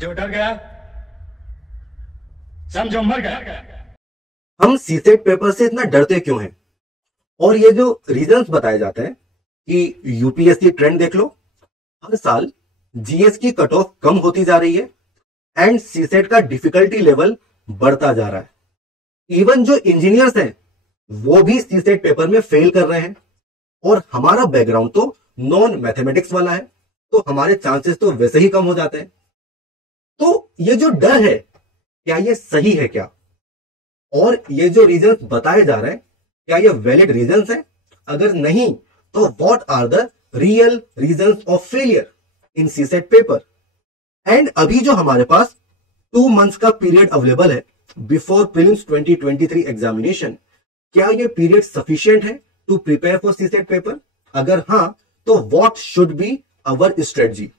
जो डर गया समझो मर गया। हम सीसेट पेपर से इतना डरते क्यों हैं? और ये जो रीजंस बताए जाते हैं कि यूपीएससी ट्रेंड देख लो, हर साल जीएस की कट ऑफ कम होती जा रही है एंड सीसेट का डिफिकल्टी लेवल बढ़ता जा रहा है। इवन जो इंजीनियर्स हैं वो भी सीसेट पेपर में फेल कर रहे हैं, और हमारा बैकग्राउंड तो नॉन मैथमेटिक्स वाला है, तो हमारे चांसेस तो वैसे ही कम हो जाते हैं। तो ये जो डर है, क्या ये सही है क्या? और ये जो रीजंस बताए जा रहे हैं, क्या ये वैलिड रीजंस है? अगर नहीं, तो what are the real reasons of failure in CSAT paper? And अभी जो हमारे पास 2 मंथ्स का पीरियड अवेलेबल है बिफोर प्रीलिम्स 2023 एग्जामिनेशन, क्या ये पीरियड सफिशिएंट है to prepare for CSAT paper? अगर हां, तो what should be our strategy?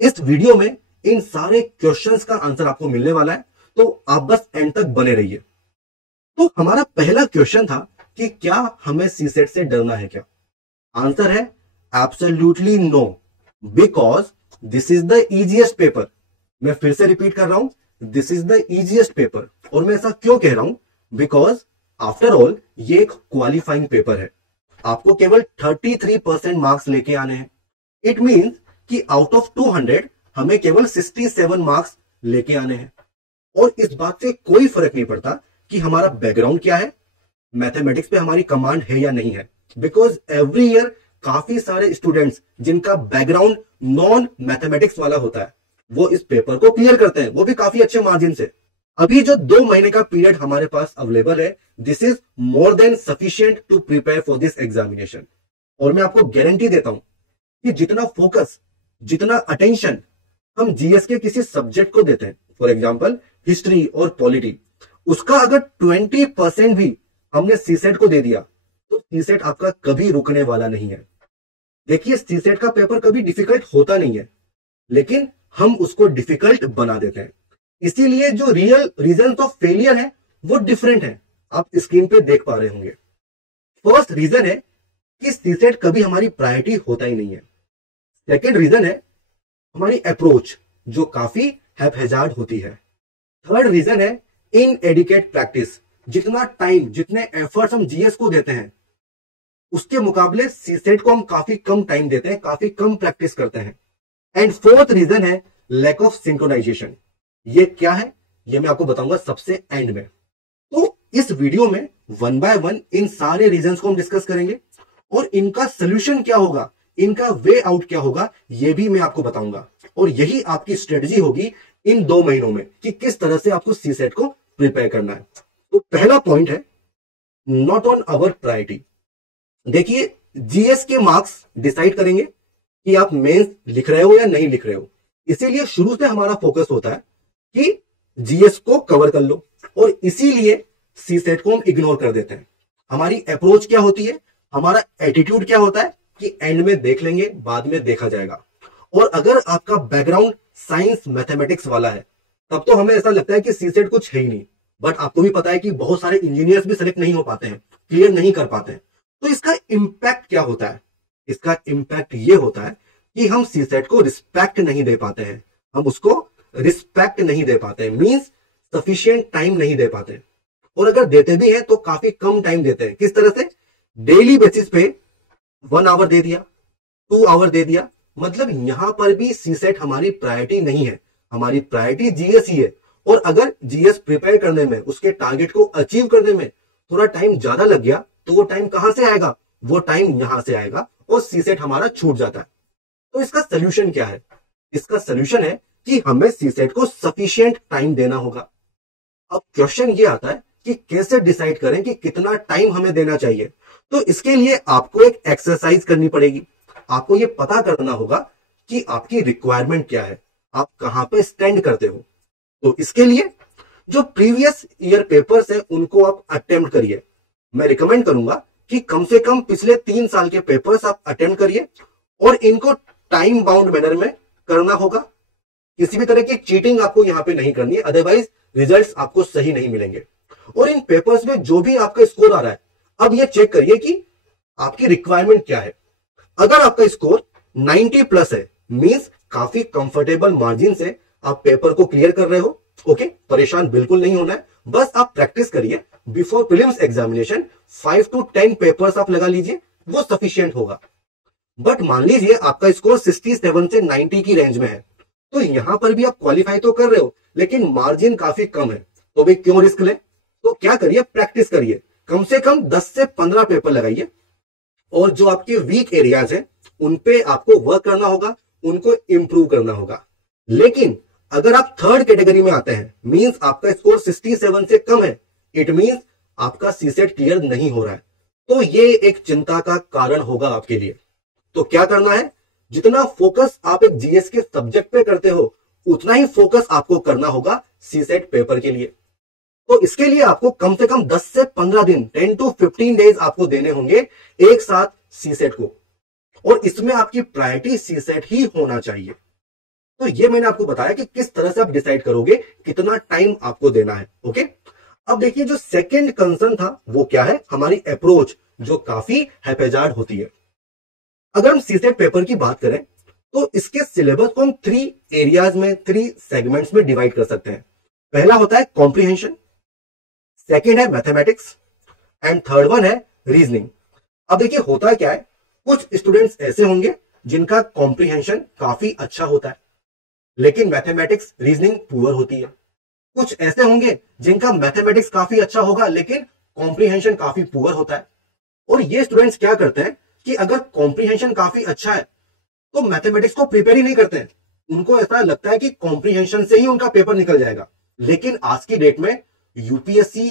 इस वीडियो में इन सारे क्वेश्चंस का आंसर आपको मिलने वाला है, तो आप बस एंड तक बने रहिए। तो हमारा पहला क्वेश्चन था कि क्या हमें सीसेट से डरना है क्या? आंसर है absolutely no, because this is the easiest paper. मैं फिर से रिपीट कर रहा हूं, this is the easiest paper. और मैं ऐसा क्यों कह रहा हूं? बिकॉज आफ्टर ऑल ये एक क्वालिफाइंग पेपर है। आपको केवल 33% मार्क्स लेके आने हैं। इट मींस कि आउट ऑफ 200 हमें केवल 67 मार्क्स लेके आने हैं। और इस बात से कोई फर्क नहीं पड़ता कि हमारा बैकग्राउंड क्या है, मैथमेटिक्स पे हमारी कमांड है या नहीं है, बिकॉज एवरी ईयर काफी सारे स्टूडेंट्स जिनका बैकग्राउंड नॉन मैथमेटिक्स वाला होता है वो इस पेपर को क्लियर करते हैं, वो भी काफी अच्छे मार्जिन से। अभी जो 2 महीने का पीरियड हमारे पास अवेलेबल है, this is more than sufficient to prepare for this examination. और मैं आपको गारंटी देता हूं कि जितना फोकस, जितना अटेंशन हम जीएस के किसी सब्जेक्ट को देते हैं, फॉर एग्जाम्पल हिस्ट्री और पॉलिटी, उसका अगर 20% भी हमने सीसेट को दे दिया तो सीसेट आपका कभी रुकने वाला नहीं है। देखिए, सीसेट का पेपर कभी डिफिकल्ट होता नहीं है, लेकिन हम उसको डिफिकल्ट बना देते हैं। इसीलिए जो रियल रीजन ऑफ फेलियर है वो डिफरेंट है, आप स्क्रीन पे देख पा रहे होंगे। फर्स्ट रीजन है कि सीसेट कभी हमारी प्रायोरिटी होता ही नहीं है। सेकेंड रीजन है हमारी अप्रोच जो काफी हैपहैजार्ड होती है। थर्ड रीजन है इनएडिकेट प्रैक्टिस। जितना टाइम, जितने एफर्ट्स हम जीएस को देते हैं उसके मुकाबले सीसेट को हम काफी कम टाइम देते हैं, काफी कम प्रैक्टिस करते हैं। एंड फोर्थ रीजन है लैक ऑफ सिंक्रोनाइजेशन। ये क्या है ये मैं आपको बताऊंगा सबसे एंड में। तो इस वीडियो में 1 बाय 1 इन सारे रीजंस को हम डिस्कस करेंगे और इनका सोल्यूशन क्या होगा, इनका वे आउट क्या होगा, ये भी मैं आपको बताऊंगा। और यही आपकी स्ट्रेटजी होगी इन 2 महीनों में कि किस तरह से आपको सीसेट को प्रिपेयर करना है। तो पहला पॉइंट है नॉट ऑन आवर प्रायोरिटी। देखिए, जीएस के मार्क्स डिसाइड करेंगे कि आप मेंस लिख रहे हो या नहीं लिख रहे हो। इसीलिए शुरू से हमारा फोकस होता है कि जीएस को कवर कर लो, और इसीलिए सीसेट को हम इग्नोर कर देते हैं। हमारी अप्रोच क्या होती है, हमारा एटीट्यूड क्या होता है कि एंड में देख लेंगे, बाद में देखा जाएगा। और अगर आपका बैकग्राउंड साइंस मैथमेटिक्स वाला है तब तो हमें ऐसा लगता है कि सीसेट कुछ है ही नहीं। बट आपको भी पता है कि बहुत सारे इंजीनियर्स भी सेलेक्ट नहीं हो पाते हैं, क्लियर नहीं कर पाते हैं। तो इसका इंपैक्ट क्या होता है? इसका इंपैक्ट ये होता है कि हम सीसेट को रिस्पेक्ट नहीं दे पाते हैं, हम उसको रिस्पेक्ट नहीं दे पाते हैं, मींस सफिशिएंट टाइम नहीं दे पाते। और अगर देते भी हैं तो काफी कम टाइम देते हैं। किस तरह से? डेली बेसिस पे 1 आवर दे दिया, 2 आवर दे दिया। मतलब यहां पर भी सीसेट हमारी प्रायोरिटी नहीं है, हमारी प्रायोरिटी जीएस ही है। और अगर जीएस प्रिपेयर करने में, उसके टारगेट को अचीव करने में थोड़ा टाइम ज्यादा लग गया तो वो टाइम कहां से आएगा? वो टाइम यहां से आएगा और सीसेट हमारा छूट जाता है। तो इसका सोल्यूशन क्या है? इसका सोल्यूशन है कि हमें सीसेट को सफिशिएंट टाइम देना होगा। अब क्वेश्चन ये आता है कि कैसे डिसाइड करें कि कितना टाइम हमें देना चाहिए। तो इसके लिए आपको एक एक्सरसाइज करनी पड़ेगी। आपको ये पता करना होगा कि आपकी रिक्वायरमेंट क्या है, आप कहां पे स्टैंड करते हो। तो इसके लिए जो प्रीवियस ईयर पेपर्स हैं उनको आप अटेम्प्ट करिए। मैं रिकमेंड करूंगा कि कम से कम पिछले 3 साल के पेपर्स आप अटेम्प्ट करिए और इनको टाइम बाउंड मैनर में करना होगा। किसी भी तरह की चीटिंग आपको यहां पे नहीं करनी है, अदरवाइज रिजल्ट्स आपको सही नहीं मिलेंगे। और इन पेपर्स में जो भी आपका स्कोर आ रहा है, अब ये चेक करिए कि आपकी रिक्वायरमेंट क्या है। अगर आपका स्कोर 90 प्लस है, मींस काफी कंफर्टेबल मार्जिन से आप पेपर को क्लियर कर रहे हो, ओके, परेशान बिल्कुल नहीं होना है, बस आप प्रैक्टिस करिए। Before prelims examination 5 to 10 papers आप लगा लीजिए, वो सफिशियंट होगा। बट मान लीजिए आपका स्कोर 67 से 90 की रेंज में है, तो यहां पर भी आप क्वालिफाई तो कर रहे हो लेकिन मार्जिन काफी कम है, तो भाई क्यों रिस्क लें? तो क्या करिए, प्रैक्टिस करिए, कम से कम 10 से 15 पेपर लगाइए और जो आपके वीक एरियाज हैं उन पे आपको वर्क करना होगा, उनको इंप्रूव करना होगा। लेकिन अगर आप थर्ड कैटेगरी में आते हैं, मींस आपका स्कोर 67 से कम है, इट मींस आपका सीसेट क्लियर नहीं हो रहा है, तो ये एक चिंता का कारण होगा आपके लिए। तो क्या करना है, जितना फोकस आप एक जीएस के सब्जेक्ट पे करते हो उतना ही फोकस आपको करना होगा सीसेट पेपर के लिए। तो इसके लिए आपको कम से कम 10 से 15 दिन 10 to 15 डेज आपको देने होंगे एक साथ सीसेट को, और इसमें आपकी प्रायोरिटी सीसेट ही होना चाहिए। तो ये मैंने आपको बताया कि किस तरह से आप डिसाइड करोगे कितना टाइम आपको देना है, ओके। अब देखिए जो सेकंड कंसर्न था वो क्या है, हमारी अप्रोच जो काफी हैपेजार्ड होती है। अगर हम सीसेट पेपर की बात करें तो इसके सिलेबस को हम 3 एरियाज में 3 सेगमेंट्स में डिवाइड कर सकते हैं। पहला होता है कॉम्प्रिहेंशन, सेकंड है मैथमेटिक्स एंड थर्ड वन है रीजनिंग। अब देखिए होता क्या है, कुछ स्टूडेंट्स ऐसे होंगे जिनका कॉम्प्रिहेंशन काफी अच्छा होता है लेकिन मैथमेटिक्स रीजनिंग पुअर होती है। कुछ ऐसे होंगे जिनका मैथमेटिक्स काफी अच्छा होगा लेकिन कॉम्प्रिहेंशन काफी पुअर होता है। और ये स्टूडेंट्स क्या करते हैं कि अगर कॉम्प्रिहेंशन काफी अच्छा है तो मैथमेटिक्स को प्रिपेयर ही नहीं करते हैं, उनको ऐसा लगता है कि कॉम्प्रिहेंशन से ही उनका पेपर निकल जाएगा। लेकिन आज की डेट में यूपीएससी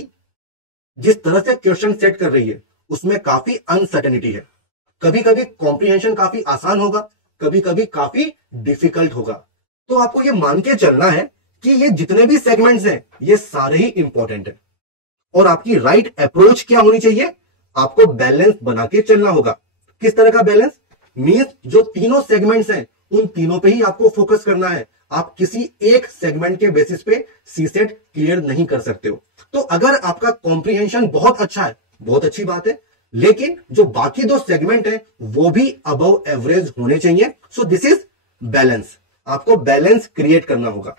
जिस तरह से क्वेश्चन सेट कर रही है उसमें काफी अनसर्टेनिटी है। कभी कभी कॉम्प्रिहेंशन काफी आसान होगा, कभी कभी काफी डिफिकल्ट होगा। तो आपको ये मान के चलना है कि ये जितने भी सेगमेंट्स हैं ये सारे ही इंपॉर्टेंट है और आपकी राइट अप्रोच क्या होनी चाहिए, आपको बैलेंस बना के चलना होगा। किस तरह का बैलेंस, मींस जो तीनों सेगमेंट्स हैं उन तीनों पे ही आपको फोकस करना है। आप किसी एक सेगमेंट के बेसिस पे सीसेट क्लियर नहीं कर सकते हो। तो अगर आपका कॉम्प्रिहेंशन बहुत अच्छा है, बहुत अच्छी बात है, लेकिन जो बाकी 2 सेगमेंट है वो भी अबव एवरेज होने चाहिए। सो दिस इज बैलेंस, आपको बैलेंस क्रिएट करना होगा।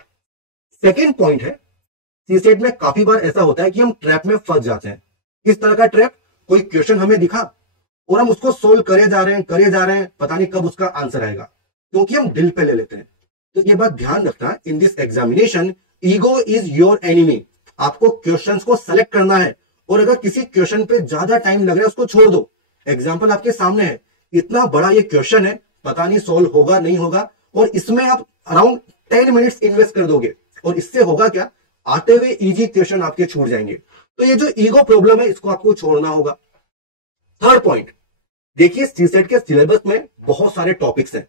सेकेंड पॉइंट है, सीसेट में काफी बार ऐसा होता है कि हम ट्रैप में फंस जाते हैं। किस तरह का ट्रैप, कोई क्वेश्चन हमें दिखा और हम उसको सोल्व करे जा रहे हैं, पता नहीं कब उसका आंसर आएगा, क्योंकि हम दिल पे ले लेते हैं। तो ये बात ध्यान रखना, in this examination ego is your enemy. आपको क्वेश्चंस को सेलेक्ट करना है और अगर किसी क्वेश्चन पे ज्यादा टाइम लग रहा है उसको छोड़ दो। एग्जांपल आपके सामने है, इतना बड़ा ये क्वेश्चन है, पता नहीं सोल्व होगा नहीं होगा, और इसमें आप अराउंड 10 मिनट्स इन्वेस्ट कर दोगे और इससे होगा क्या, आते हुए इजी क्वेश्चन आपके छूट जाएंगे। तो ये जो ईगो प्रॉब्लम है इसको आपको छोड़ना होगा। थर्ड पॉइंट, देखिए सीसेट के सिलेबस में बहुत सारे टॉपिक्स हैं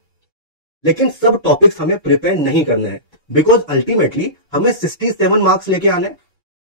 लेकिन सब टॉपिक्स हमें प्रिपेयर नहीं करने हैं, बिकॉज अल्टीमेटली हमें 67 मार्क्स लेके आने।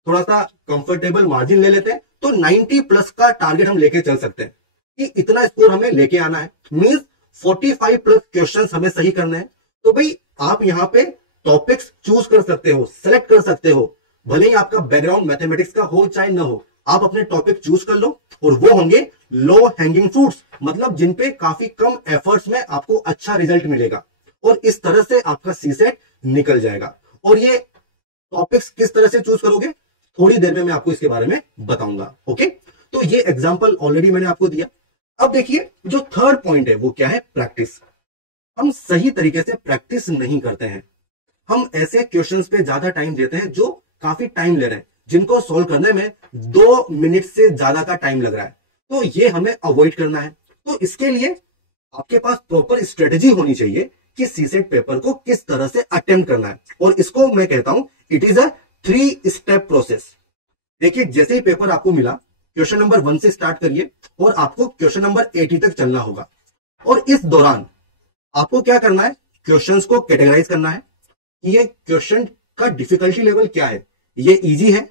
थोड़ा सा कंफर्टेबल मार्जिन ले लेते हैं तो 90 प्लस का टारगेट हम लेके चल सकते हैं कि इतना स्कोर हमें लेके आना है, मींस 45 प्लस क्वेश्चंस हमें सही करने हैं। तो भाई आप यहाँ पे टॉपिक्स चूज कर सकते हो, सेलेक्ट कर सकते हो, भले ही आपका बैकग्राउंड मैथमेटिक्स का हो चाहे ना हो, आप अपने टॉपिक चूज कर लो और वो होंगे लो हैंगिंग फ्रूट्स, मतलब जिन पे काफी कम एफर्ट्स में आपको अच्छा रिजल्ट मिलेगा और इस तरह से आपका सीसेट निकल जाएगा। और ये टॉपिक्स किस तरह से चूज करोगे थोड़ी देर में मैं आपको इसके बारे में बताऊंगा, ओके। तो ये एग्जांपल ऑलरेडी मैंने आपको दिया। अब देखिए जो थर्ड पॉइंट है वो क्या है, प्रैक्टिस। हम सही तरीके से प्रैक्टिस नहीं करते हैं, हम ऐसे क्वेश्चंस पे ज्यादा टाइम देते हैं जो काफी टाइम ले रहे हैं, जिनको सोल्व करने में 2 मिनट से ज्यादा का टाइम लग रहा है। तो ये हमें अवॉइड करना है। तो इसके लिए आपके पास प्रॉपर स्ट्रेटेजी होनी चाहिए कि सीसेट पेपर को किस तरह से अटेम्प्ट करना है, और इसको मैं कहता हूं it is a 3 step process. देखिए जैसे ही पेपर आपको मिला, क्वेश्चन नंबर 1 से स्टार्ट करिए और आपको क्वेश्चन नंबर 80 तक चलना होगा। और इस दौरान आपको क्या करना है, क्वेश्चंस को कैटेगराइज करना है कि ये क्वेश्चन का डिफिकल्टी लेवल क्या है, ये इजी है,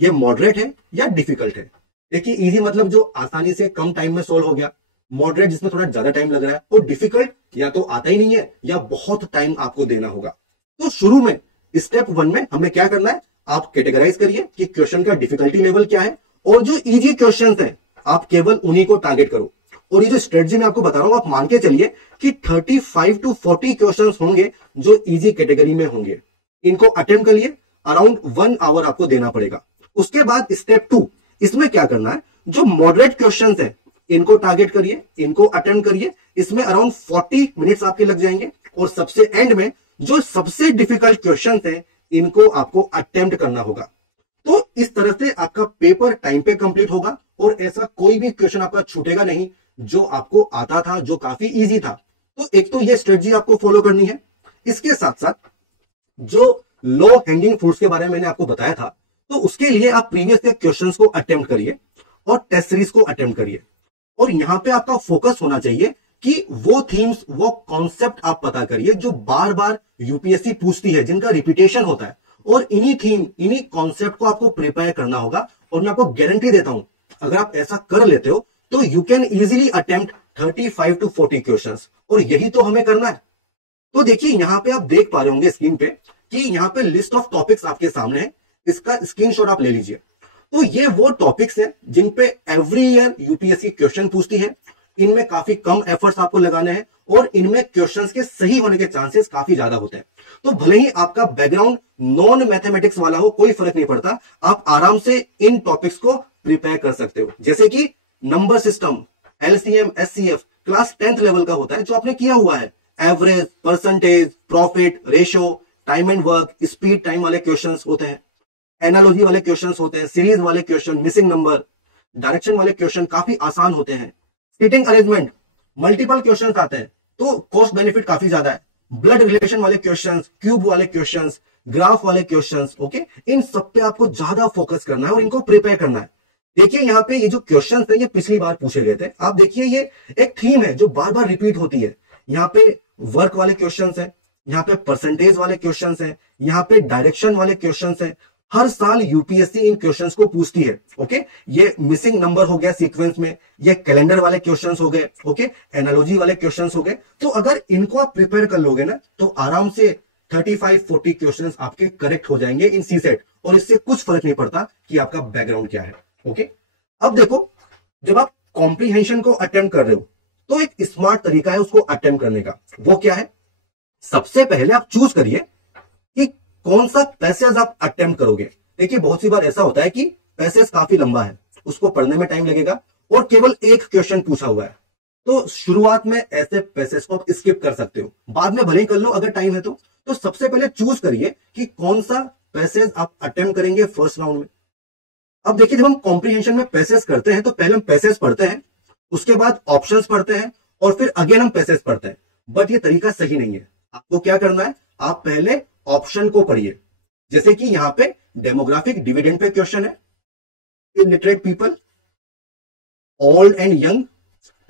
ये मॉडरेट है या डिफिकल्ट है। देखिए इजी मतलब जो आसानी से कम टाइम में सोल्व हो गया, मॉडरेट जिसमें थोड़ा ज्यादा टाइम लग रहा है, और डिफिकल्ट या तो आता ही नहीं है या बहुत टाइम आपको देना होगा। तो शुरू में स्टेप 1 में हमें क्या करना है, आप कैटेगराइज करिए कि क्वेश्चन का डिफिकल्टी लेवल क्या है, और जो इजी क्वेश्चंस हैं आप केवल उन्हीं को टारगेट करो। और ये जो स्ट्रेटजी मैं आपको बता रहा हूं आप मान के चलिए कि 35 to 40 क्वेश्चंस होंगे जो इजी कैटेगरी में होंगे। इनको अटेम्प्ट करिए, अराउंड 1 आवर आपको देना पड़ेगा। उसके बाद स्टेप 2, इसमें क्या करना है, जो मॉडरेट क्वेश्चंस है इनको टारगेट करिए, इनको अटेम्प्ट करिए, इसमें अराउंड 40 मिनट्स आपके लग जाएंगे। और सबसे एंड में जो सबसे डिफिकल्ट क्वेश्चंस है इनको आपको अटेम्प्ट करना होगा। तो इस तरह से आपका पेपर टाइम पे कंप्लीट होगा और ऐसा कोई भी क्वेश्चन आपका छूटेगा नहीं जो आपको आता था, जो काफी इजी था। तो एक तो ये स्ट्रेटजी आपको फॉलो करनी है। इसके साथ साथ जो लो हैंगिंग फ्रूट्स के बारे में मैंने आपको बताया था, तो उसके लिए आप प्रीवियस के क्वेश्चंस को अटेम्प्ट करिए और टेस्ट सीरीज को अटेम्प्ट करिए। और यहां पे आपका फोकस होना चाहिए कि वो थीम्स, वो कॉन्सेप्ट आप पता करिए जो बार बार यूपीएससी पूछती है, जिनका रिपीटेशन होता है। और इन्हीं थीम, इन्हीं कॉन्सेप्ट को आपको प्रिपेयर करना होगा। और मैं आपको गारंटी देता हूं, अगर आप ऐसा कर लेते हो तो you can easily attempt 35 to 40 questions. और यही तो हमें करना है। तो देखिए यहां पे आप देख पा रहे होंगे स्क्रीन पे कि यहां पे लिस्ट ऑफ टॉपिक्स आपके सामने है। इसका स्क्रीनशॉट आप ले लीजिए। तो ये वो टॉपिक्स हैं जिन पे एवरी ईयर यूपीएससी क्वेश्चन पूछती है। इनमें काफी कम एफर्ट्स आपको लगाने हैं और इनमें क्वेश्चंस के सही होने के चांसेस काफी ज्यादा होते हैं। तो भले ही आपका बैकग्राउंड नॉन मैथमेटिक्स वाला हो, कोई फर्क नहीं पड़ता, आप आराम से इन टॉपिक्स को प्रिपेयर कर सकते हो। जैसे कि number system, LCM, HCF class 10th level का होता है जो आपने किया हुआ है। Average, percentage, profit, ratio, time and work, speed time वाले क्वेश्चंस होते हैं, एनालॉजी वाले क्वेश्चंस होते हैं, सीरीज वाले क्वेश्चन, मिसिंग नंबर, डायरेक्शन वाले क्वेश्चन काफी आसान होते हैं, सीटिंग अरेंजमेंट, मल्टीपल क्वेश्चंस आते हैं तो कॉस्ट बेनिफिट काफी ज्यादा है, ब्लड रिलेशन वाले क्वेश्चंस, क्यूब वाले क्वेश्चंस, ग्राफ वाले क्वेश्चंस। ओके, इन सब पे आपको ज्यादा फोकस करना है और इनको प्रिपेयर करना है। देखिए यहाँ पे ये जो क्वेश्चंस थे ये पिछली बार पूछे गए थे। आप देखिए ये एक थीम है जो बार बार रिपीट होती है। यहाँ पे वर्क वाले क्वेश्चंस हैं, यहाँ पे परसेंटेज वाले क्वेश्चंस हैं, यहाँ पे डायरेक्शन वाले क्वेश्चंस हैं। हर साल यूपीएससी इन क्वेश्चंस को पूछती है। ओके, ये मिसिंग नंबर हो गया सीक्वेंस में, ये कैलेंडर वाले क्वेश्चंस हो गए, ओके, एनालॉजी वाले क्वेश्चंस हो गए। तो अगर इनको आप प्रिपेयर कर लोगे ना तो आराम से 35-40 क्वेश्चंस आपके करेक्ट हो जाएंगे इन सीसेट। और इससे कुछ फर्क नहीं पड़ता कि आपका बैकग्राउंड क्या है। ओके, अब देखो, जब आप कॉम्प्रीहेंशन को अटेम्प्ट कर रहे हो तो एक स्मार्ट तरीका है उसको अटेम्प्ट करने का। वो क्या है? सबसे पहले आप चूज करिए कि कौन सा पैसेज आप अटेम्प्ट करोगे। देखिए बहुत सी बार ऐसा होता है कि पैसेज काफी लंबा है, उसको पढ़ने में टाइम लगेगा और केवल एक क्वेश्चन पूछा हुआ है। तो शुरुआत में ऐसे पैसेज को आप स्किप कर सकते हो, बाद में भले ही कर लो अगर टाइम है तो। सबसे पहले चूज करिए कि कौन सा पैसेज आप अटेम्प्ट करेंगे फर्स्ट राउंड में। अब देखिए, जब हम कॉम्प्रीहेंशन में पैसेज करते हैं तो पहले हम पैसेज पढ़ते हैं, उसके बाद ऑप्शंस पढ़ते हैं और फिर अगेन हम पैसेज पढ़ते हैं। बट ये तरीका सही नहीं है। आपको क्या करना है, आप पहले ऑप्शन को पढ़िए। जैसे कि यहां पे डेमोग्राफिक डिविडेंड पे क्वेश्चन है, illiterate people, old and young,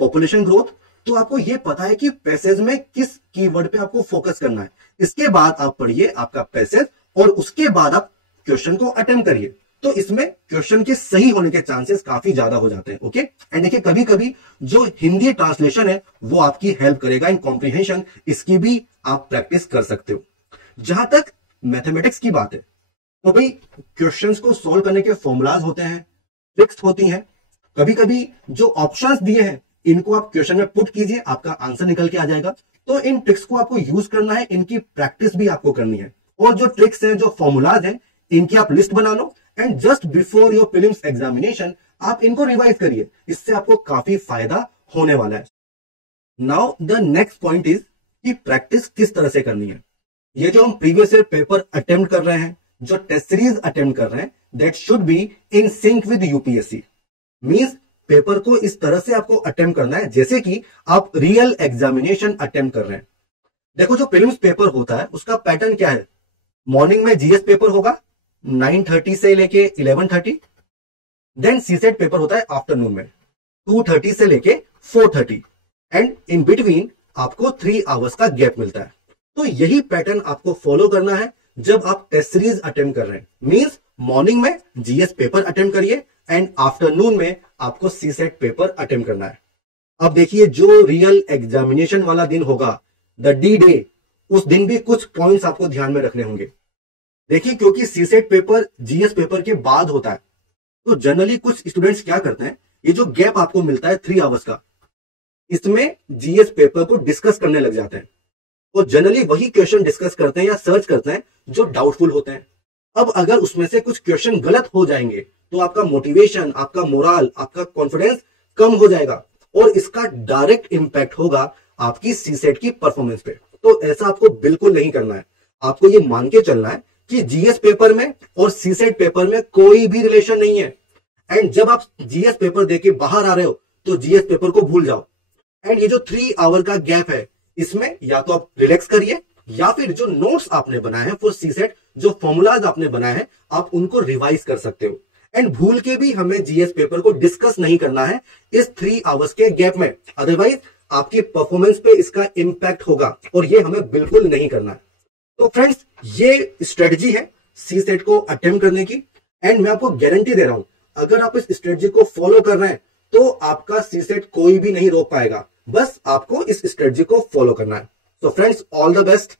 population growth. तो आपको यह पता है कि पैसेज में किस कीवर्ड पे आपको फोकस करना है। इसके बाद आप पढ़िए आपका पैसेज और उसके बाद आप क्वेश्चन को अटेम्प्ट करिए। तो इसमें क्वेश्चन के सही होने के चांसेस काफी ज्यादा हो जाते हैं। ओके, एंड देखिए कभी कभी जो हिंदी ट्रांसलेशन है वो आपकी हेल्प करेगा इन कॉम्प्रीहेंशन। इसकी भी आप प्रैक्टिस कर सकते हो। जहां तक मैथमेटिक्स की बात है तो भाई क्वेश्चंस को सोल्व करने के फॉर्मूलाज होते हैं, ट्रिक्स होती हैं। कभी कभी जो ऑप्शंस दिए हैं इनको आप क्वेश्चन में पुट कीजिए, आपका आंसर निकल के आ जाएगा। तो इन ट्रिक्स को आपको यूज करना है, इनकी प्रैक्टिस भी आपको करनी है। और जो ट्रिक्स हैं, जो फॉर्मूलाज हैं, इनकी आप लिस्ट बना लो and just before your prelims examination आप इनको रिवाइज करिए। इससे आपको काफी फायदा होने वाला है। Now the next point is कि प्रैक्टिस किस तरह से करनी है। ये जो हम प्रीवियस ईयर पेपर अटेम्प्ट कर रहे हैं, जो टेस्ट सीरीज अटेम्प्ट कर रहे हैं, that should be in sync with UPSC. Means paper को इस तरह से आपको अटेम्प्ट करना है जैसे कि आप रियल एग्जामिनेशन अटेम्प्ट कर रहे हैं। देखो, जो प्रीलिम्स पेपर होता है उसका पैटर्न क्या है। मॉर्निंग में जीएस पेपर होगा 9:30 से लेके 11:30। देन सीसेट पेपर होता है आफ्टरनून में 2:30 से लेके 4:30 एंड इन बिटवीन आपको 3 आवर्स का गैप मिलता है। तो यही पैटर्न आपको फॉलो करना है जब आप टेस्ट सीरीज अटेम्प्ट कर रहे हैं। मींस मॉर्निंग में जीएस पेपर अटेम्प्ट करिए एंड आफ्टरनून में आपको सीसेट पेपर अटेम्प्ट करना है। अब देखिए, जो रियल एग्जामिनेशन वाला दिन होगा, द डी डे, उस दिन भी कुछ पॉइंट्स आपको ध्यान में रखने होंगे। देखिए, क्योंकि सीसेट पेपर जीएस पेपर के बाद होता है तो जनरली कुछ स्टूडेंट्स क्या करते हैं, ये जो गैप आपको मिलता है 3 आवर्स का, इसमें जीएस पेपर को डिस्कस करने लग जाते हैं। और जनरली वही क्वेश्चन डिस्कस करते हैं या सर्च करते हैं जो डाउटफुल होते हैं। अब अगर उसमें से कुछ क्वेश्चन गलत हो जाएंगे तो आपका मोटिवेशन, आपका मोरल, आपका कॉन्फिडेंस कम हो जाएगा और इसका डायरेक्ट इंपैक्ट होगा आपकी सीसेट की परफॉर्मेंस पे। तो ऐसा आपको बिल्कुल नहीं करना है। आपको ये मान के चलना है कि जीएस पेपर में और सीसेट पेपर में कोई भी रिलेशन नहीं है। एंड जब आप जीएस पेपर देके बाहर आ रहे हो तो जीएस पेपर को भूल जाओ। एंड ये जो 3 आवर का गैप है, इसमें या तो आप रिलैक्स करिए या फिर जो नोट्स आपने बनाए हैं फॉर सीसेट, जो फॉर्मूलाज आपने बनाए हैं, आप उनको रिवाइज कर सकते हो। एंड भूल के भी हमें जीएस पेपर को डिस्कस नहीं करना है इस 3 आवर्स के गैप में, अदरवाइज आपकी परफॉर्मेंस पे इसका इंपैक्ट होगा और ये हमें बिल्कुल नहीं करना है। तो फ्रेंड्स, ये स्ट्रेटजी है सीसेट को अटेम्प्ट करने की। एंड मैं आपको गारंटी दे रहा हूं, अगर आप इस स्ट्रेटजी को फॉलो कर रहे हैं तो आपका सीसेट कोई भी नहीं रोक पाएगा। बस आपको इस स्ट्रेटजी को फॉलो करना है। तो फ्रेंड्स, ऑल द बेस्ट।